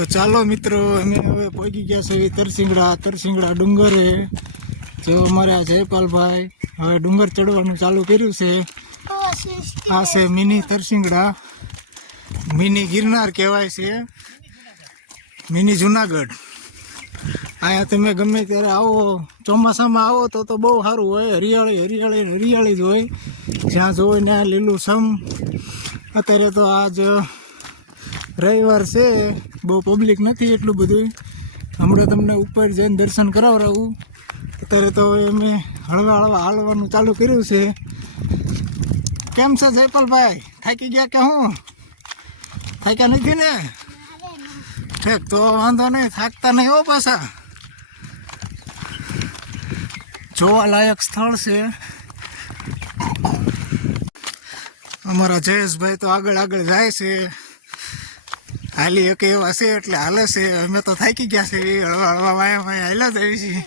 ચાલો મિત્રો, અમે હવે પહોંચી ગયા છે તરસિંગડા. તરસિંગડા ડુંગરે. જો અમારા જયપાલભાઈ હવે ડુંગર ચડવાનું ચાલુ કર્યું છે. આ છે મિની તરસિંગડા. મિની ગિરનાર કહેવાય છે. મિની જુનાગઢ. અહીંયા તમે ગમે ત્યારે આવો, ચોમાસામાં આવો તો તો બહુ સારું હોય. હરિયાળી હરિયાળી હરિયાળી જ હોય. જ્યાં જોઈને લીલું સમ. અત્યારે તો આજ રવિવાર છે. બહુ પબ્લિક નથી એટલું બધું હમણાં તમને ઉપર જઈને દર્શન કરાવડાવું. અત્યારે તો હવે અમે હળવા હળવા હાલવાનું ચાલુ કર્યું છે. કેમ છે જયપાલભાઈ? થાકી ગયા કે હું? થાક્યા નથી ને? ઠીક, તો વાંધો નહીં, થાકતા નહીં હો પાછા. જોવાલાયક સ્થળ છે. અમારા જયેશભાઈ તો આગળ આગળ જાય છે. હાલી એક એવા છે એટલે હાલે છે. અમે તો થાકી ગયા છે. હળવા હળવા વાયા વાયા હાલ્યા જ આવી છીએ.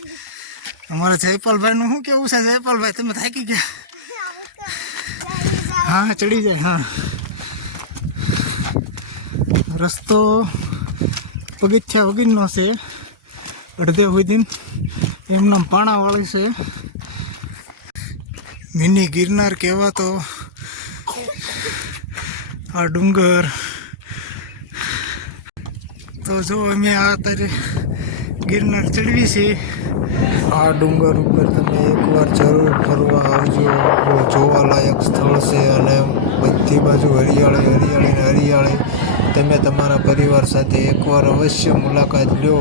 અમારા જયપાલભાઈનું શું કેવું છે? જયપાલભાઈ, તમે થાકી ગયા? હા, ચડી જાય, હા. રસ્તો પગથિયા વગરનો છે. અડધે સુધી એમના પાણાવાળી છે. મિની ગિરનાર કહેવાતો. આ ડુંગર. તો જો અમે આ અત્યારે ગિરનાર ચડવી છે. આ ડુંગર ઉપર તમે એકવાર જરૂર ફરવા આવજો. જોવાલાયક સ્થળ છે અને બધી બાજુ હરિયાળી હરિયાળી ને હરિયાળી. તમે તમારા પરિવાર સાથે એકવાર અવશ્ય મુલાકાત લો.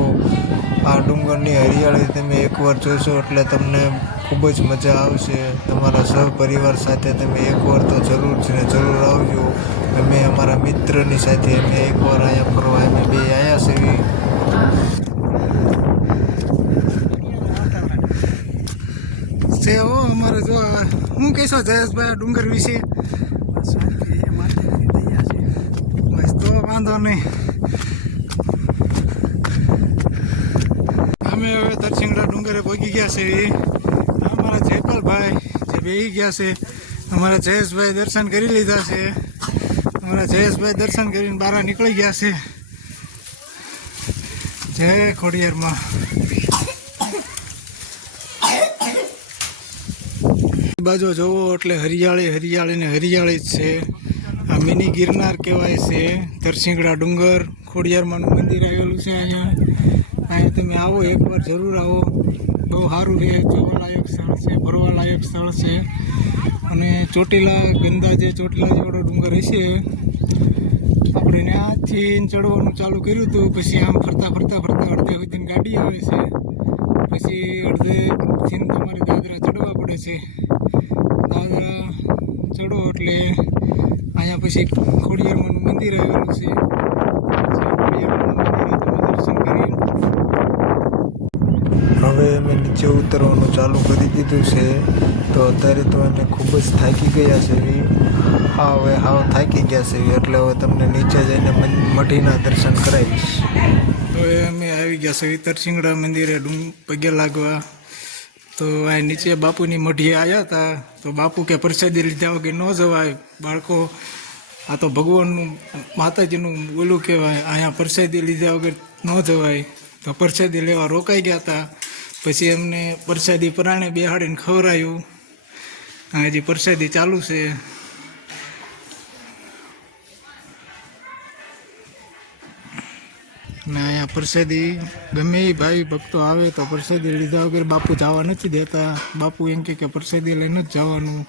આ ડુંગરની હરિયાળી તમે એકવાર જોશો એટલે તમને ખૂબ જ મજા આવશે. તમારા સહપરિવાર સાથે તમે એકવાર તો જરૂર છે ને જરૂર આવજો. અમે અમારા મિત્રની સાથે અમે એકવાર અહીંયા ફરવા અમે બે આવ્યા છીએ. છે હો અમારે જો હું કહેશો જયેશભાઈ ડુંગર વિશે બસ તો વાંધો નહીં અમે હવે તરસિંગડા ડુંગરે પહોંચી ગયા છે. અમારા જયપાલભાઈ જે બેહી ગયા છે. અમારા જયેશભાઈ દર્શન કરી લીધા છે. અમારા જયેશભાઈ દર્શન કરીને બહાર નીકળી ગયા છે. જય ખોડિયારમાં. બાજુ જોવો એટલે હરિયાળી હરિયાળી ને હરિયાળી જ છે. આ મિની ગિરનાર કહેવાય છે. તરસિંગડા ડુંગર ખોડિયારમાંનું મંદિર આવેલું છે અહીંયા. અહીંયા તમે આવો, એકવાર જરૂર આવો. બહુ સારું છે, જોવાલાયક સ્થળ છે, ફરવાલાયક સ્થળ છે. અને ચોટીલા, ગંદા જે ચોટીલા જેવડો ડુંગર હશે, આપણે ત્યાંથી ચડવાનું ચાલુ કર્યું હતું. પછી આમ ફરતા ફરતા ફરતા અડધે સુધી ગાડી આવે છે. પછી અડધેથી તમારે દાદરા ચડવા પડે છે. દાદરા ચડો એટલે અહીંયા પછી ખોડિયારમાંનું મંદિર આવેલું છે. હવે અમે નીચે ઉતરવાનું ચાલુ કરી દીધું છે. તો અત્યારે તો અમે ખૂબ જ થાકી ગયા છે. હા હવે હાવ થાકી ગયા છે. એટલે હવે તમને નીચે જઈને મઢીના દર્શન કરાવીશ. તો એ અમે આવી ગયા છે તરસિંગડા મંદિરે ડું પગે લાગવા. તો આ નીચે બાપુની મઢીએ આવ્યા હતા તો બાપુ કે પ્રસાદી લીધા વગર ન જવાય. બાળકો, આ તો ભગવાનનું, માતાજીનું ઓલું કહેવાય. અહીંયા પ્રસાદી લીધા વગર ન જવાય. તો પ્રસાદી લેવા રોકાઈ ગયા હતા પછી એમને પ્રસાદી પ્રાણે બેહાડીને ખવડાયું. હજી પ્રસાદી ચાલુ છે. ને અહીંયા પ્રસાદી ગમે એ ભાઈ ભક્તો આવે તો પ્રસાદી લીધા વગર બાપુ જવા નથી દેતા. બાપુ એમ કે પ્રસાદી લઈને જ જવાનું.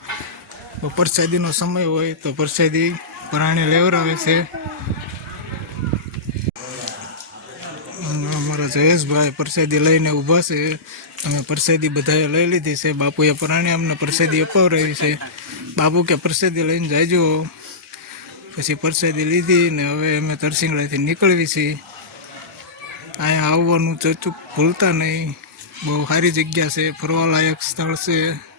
પ્રસાદીનો સમય હોય તો પ્રસાદી પ્રાણી લેવરાવે છે. અમારા જયેશભાઈ પ્રસાદી લઈને ઊભા છે. અમે પ્રસાદી બધાએ લઈ લીધી છે. બાપુએ પ્રાણી અમને પ્રસાદી અપાવરાવી છે. બાપુ કે પ્રસાદી લઈને જાયજો પછી પ્રસાદી લીધી ને હવે અમે તરસિંગડાથી નીકળવી છીએ. અહીંયા આવવાનું ચચુક ભૂલતા નહીં. બહુ સારી જગ્યા છે ફરવાલાયક સ્થળ છે.